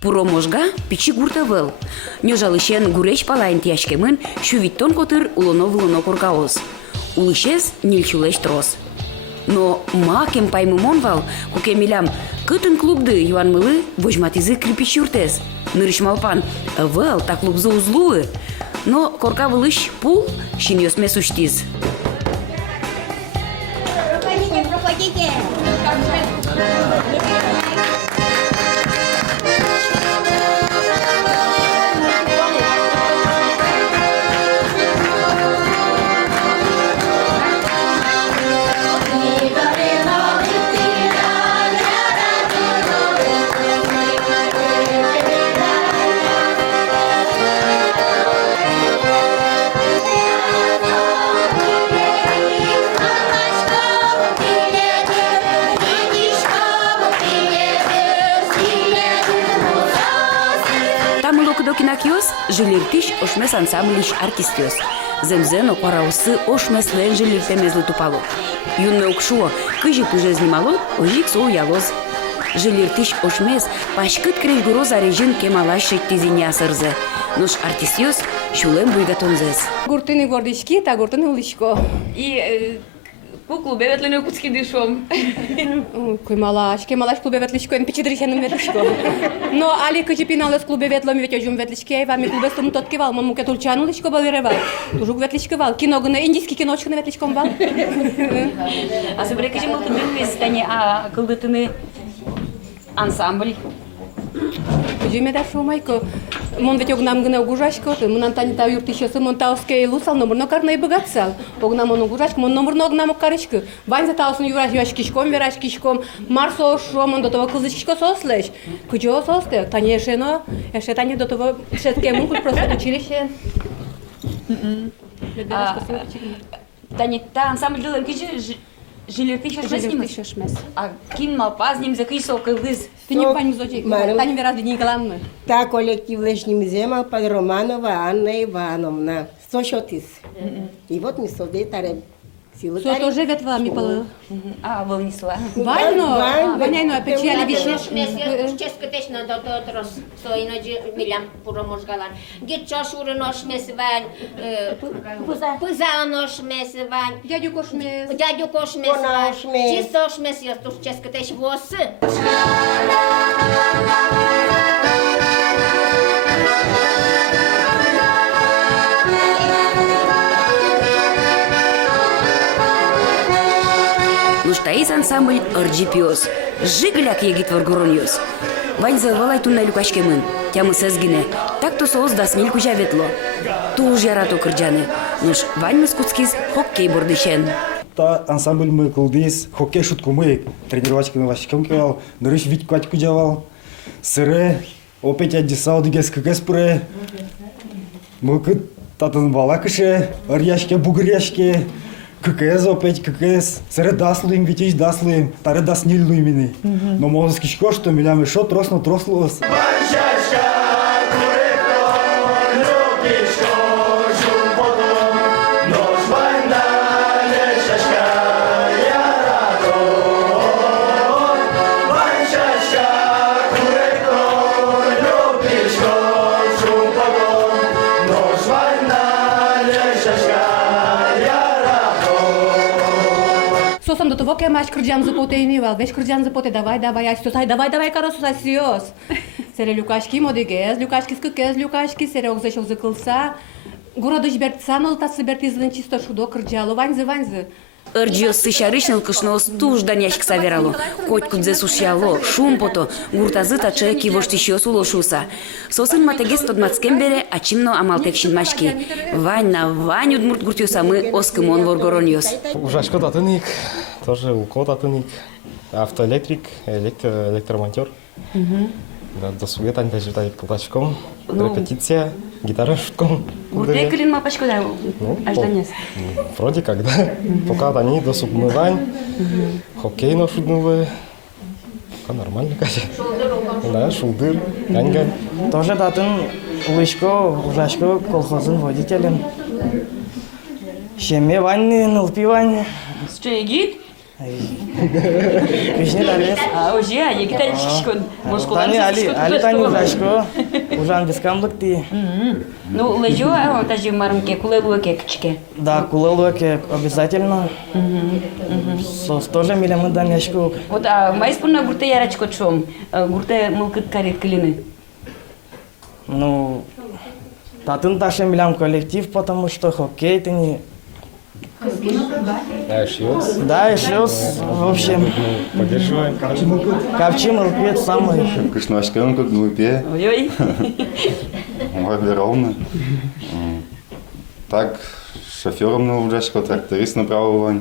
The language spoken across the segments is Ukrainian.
Пуроможга пичи гурта вел. Нёжалышен гуреч палайн тяшкемын, шувиттон котыр улоно-вулоно кургаоз. Улышез нильчулеш трос. Но макем паймымон вал, кукемилям, кытын клубды юанмылы вожматизы крипич юртез. Нырышмалпан, вел та клубзы узлуы. Но корка вылыш пул, шин ёсме суштиз. Проходите. Докинакиос жилиртиш ошмес ансамблиш аркистиос. Земзено параусы ошмес лен жилиртемезлы тупало. Юнме укшуо, кыжи пужезни мало, ожик соу ялоз. Жилиртиш ошмес пашкыт крежгуро зарежин кемалаш шеттизини асырзе. Нош артистиос шулем буйгатонзез. Гуртыны гордички, та гуртыны уличко. И по клубе ветлено куцки дышом. Кемалаш клубе ветличко, ен пичидрихенем ветличко. Но али кыжи пиналес клубе ветлом ветёжум ветличке, вами клубе стум тоткевал, мон муке тулчану личко балеревал. Тужук ветличкевал, киногына индийский киночканы ветличком вал. А собре кажи мол тындын местане, а кылдытыны ансамбль. Кыжи меда шумайко. Мон ведь огнам гына угужашко, мон антани та юртишесы, мон тауске лусал, номерно карна и богатсал. Огнам он угужашко, мон номерно огнам карышко. Ваньза таусын юраш яшкишком, верашкишком, марсо шромон до того кызычко сослеш. Кыжо состе, тани ешено, еше тани до того шеткему куль просто училище. Тани та ансамбль дылым кижи жилиртиш ошмес. А кин малпазним за кисо кылдыз. Ты не понимаешь, зачем? Тани веразли не главное. Та коллектив лишним зема под Романова Анна Ивановна. Сошотис. И вот мы создали таре силы. Что тоже вет вами полы? А, вълнисла. Вайно, ваняйно, а печали вище. Ческатечно до тотрос, со иначе милям пуроможгалан. Гитчош уренош месвань, пызанош месвань. Дядю кошмес. Дядю кош месвань. Чистош мес ястуш ческатеч восы. Нуштаис ансамбль орджипиос. Жигляк егит варгуроньос. Ваньза валай тунна люкашкемын. Тямы сезгине. Так то соос дасмил кужа ветло. Туж ярато кырджаны. Нуш вань скуцкиз хоккей бордышен. Та ансамбль мы кылдыз, хоккей шутку мы тренировачканы лашком кевал, нырыш вить квачку джавал. Сыре, опять аддисал дигес кыгес пуре. Мы кыт татын балакыше, арьяшке, бугыряшке. ККС опять ККС, сыре даслуем, витич даслуем, таре даснилуем мины. Но мозг кишко, что милями шо тросно трослос. Сосам до того, кем аж кырджан запоте инивал, веш кырджан запоте, давай, аж сосай, давай, каро сосай сиос. Сере люкашки модигез, люкашки скыкез, люкашки, сере огзешок закылса. Городыш бертсан олтасы бертизлен чисто шудо кырджало, ванзы. Орджиос сышарышныл кышноос туж даняшк саверало. Хоть кудзе сушьяло, шум пото, гуртазы таче кивоштищиос улошуса. Сосын матегес тодмацкем бере, ачимно амалтекшин машки. Вань на вань удмурт гуртюса мы оскымон воргороньос. Ужашко татыник, тоже УКО татыник, автоэлектрик, электромонтер. Да, до суета даже тайп платочком, репетиция, гитара шутком. Гуртей кылин мапашко да, аж данес. Вроде как, да. Пока они до субмывань, хоккей на шудновые. Пока нормально, кажется. Да, шулдыр, ганьга. Тоже татын Лышко, Ужашко, колхозын водителем. Шеме ванны, нылпи ванны. С чей гид? Кышне далес. А уже, а не китай шкон. Может, Тани али тани ужашко. Ужан бескамлыкти. Ну, лежу, а вот ажи мармке, кулелуке кичке. Да, кулелуке обязательно. Сос тоже милям данешко. Вот, а майспунна гурте ярачко чом. Гурте мылкыт карит клины. Ну, татын таше милям коллектив, потому что хоккей ты не... Да, шьёц. Да, и шлёс, в общем, Поддерживаем. капчи мылквет самый. Кышнашкан как глупее, Ой-ой. ровно. Так, шофером на ужашко, тракторист направо.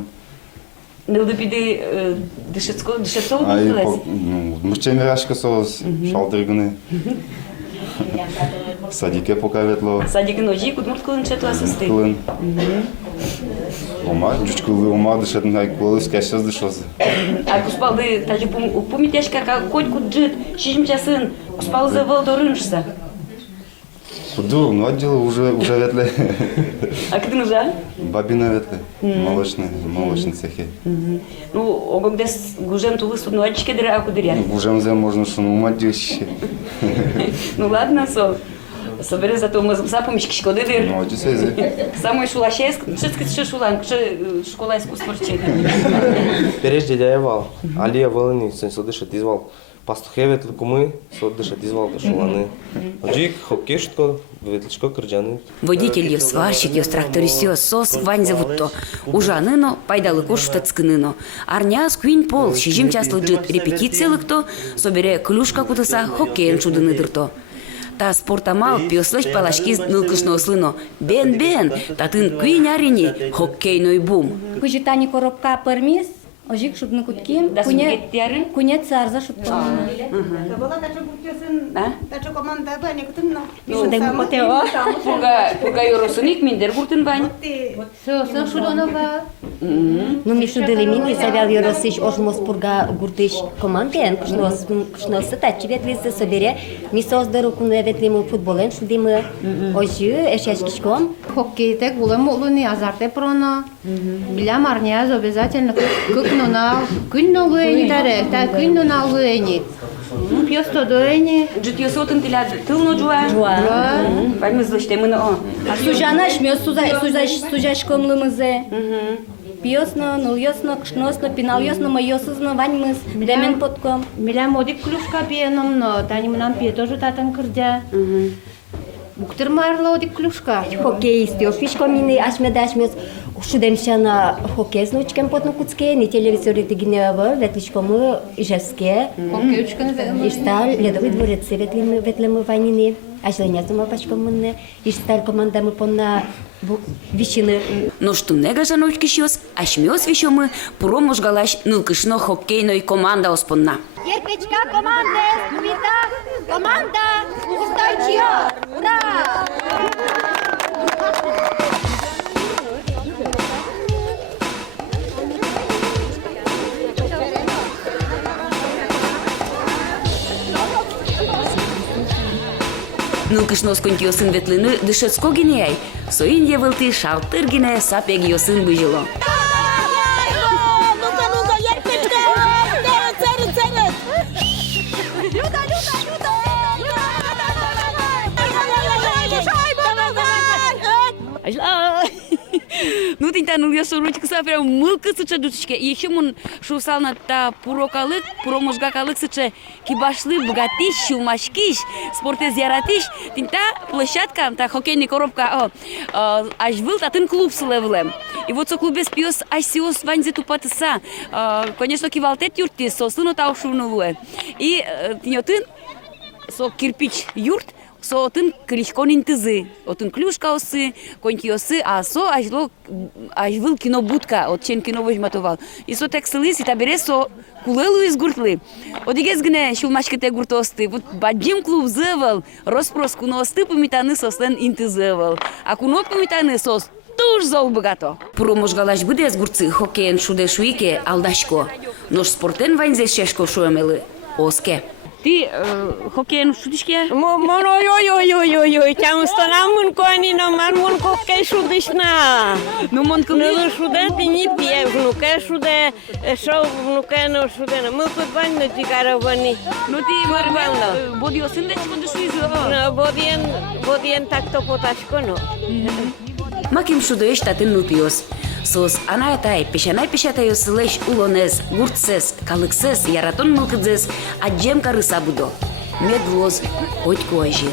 Не допиди дышецко А и улез. мучение рашка сос, шалдырганы. Садике пока ветло. Садик ножи, кудмурт кылын четла сысты. Кылын. Ома, жучкулы ома дышат, найкулы скәшәс дышасы. А куспалды тажи пумитяшка конь куджит, шишим часын, куспал завал дорыншса. Худу, ну отдел уже ветле. А когда нужа? Бабина ветле, молочный цехе. Ну, огогдес гужем тулы судно ачке дыра, а кудыря. Уже можно шуну мадюще. Ну ладно, со. Собери зато мы запомнишь шкоды дыр. Ну, оди сезе. Самой шулашеск, что шулан, что школа искусства рчит. Прежде дяевал, алия вълни се съдишат извал. Пастухевет лукумы съдишат извал кашуланы. Джик хоккешко, ветличко кырджаны. Водитель, сварщик, тракторист, сос ваньзе вутто. Ужаныно, пайдалы кошута цкыныно. Арня сквин пол, шижим частлы джит репетициялыкто, собере клюшка кутыса хоккейн шудыныдырто. Та спортамал пиослыш палашки нылкышно слыно. Бен, татын квин арини хоккейной бум. Кujitani коробка пермис, ожик шудны кутким, Да сугеттяры? куне царза шутто. Пурга юросыник миндер гуртын бань. Со шудонова. Ну, ми шудили мини, завял юросыш, ожмос пурга гуртыш команген, кшнос тачи ветли се собере, ми создару куне ветли му футболен, шудимы ожи, эшешкишком. Хоккейте гулем улуни азарте проно. Билям арняз обязательно кыкнуна, кынно луэни таре, та кыннуна луэни. Пьёсто дуэни. Джит йосотын тиля тылно жуа. Пойми злыште мы на о. Сужана шмёс сужашком лымызе. Пьёсно, нульёсно, кшносно, пинальёсно, майёсызно, ваньмыз, демен подком. Билям одик клюшка пьеном, но тани мнам пье тоже татан кырдя. Буктыр марла одик клюшка. Хоккеист, ёшвишко мини, ашмеда ашмёс, шудемша на хоккей знучкем потно куцке, ни телевизорите гинева, ветлишкомы, ижевске. Хоккейчкан Иштал, ледовый дворец, ветлемы ванины, ажленязыма пачкомынне, иштал командамы понна вишины. Но что нега жаночки щос, а шмёс вещомы, пуро можгалаш нылкышно хоккейной команда оспонна. Ерпечка команды, Вита, команда, устойчиво, ура! Нылкышно сконтиосын ветлыны дышецко гинеяй, соин евылты шалтыр гине сапег йосын быжило. Ну, ты там ныльёсо ручка сапрям мылка сыча дутышке. И еще мун шусал на та пурокалык, пуроможгакалык сыча кибашлы богатиш, шумашкиш, спорте зяратиш. Ты та площадка, та хоккейная коробка, аж был татын клуб с левелем. И вот со клубе спиос аж сиос ваньзе тупатыса. Конечно, кивалтет юрти, сослыно та ушурнулуэ. И тиньотын со кирпич юрт, со отын кличкон интызы, отын клюшка осы, контиосы, а со аж был кино будка, от чен кино выжматовал. И со тексилис, и табере со кулелу изгуртли. Одигез гне шулмашкете гуртосты, вот баджим клуб зевал, роспрос куносты помитаны сослен интызевал, а кунот помитаны сос туж зол богато. Пуро можгалаш бъде с гурци хоккейн шуде шуике алдашко, нож спортен вайнзе шешко шуемели, оске. Ти хоккейну шутишке? Ой-ой-ой-ой-ой-ой, тям станам коні на мармон хокей шудишна. Ну, мон Ну, шуде ти ні п'є, внуке шуде, що внуке не шуде. Ми тут бань не тікаровани. Ну, ти марвел, боді осиндеч кондишуйзу. Водієн так то поташко, ну. Маким шудоеш татын нутиос. Сос анаятай пешанай-пешатайос леш улонез, гуртсес, калыксес, яратон мылкыдзес, аджем карыса будо. Медвоз, хоть кожи.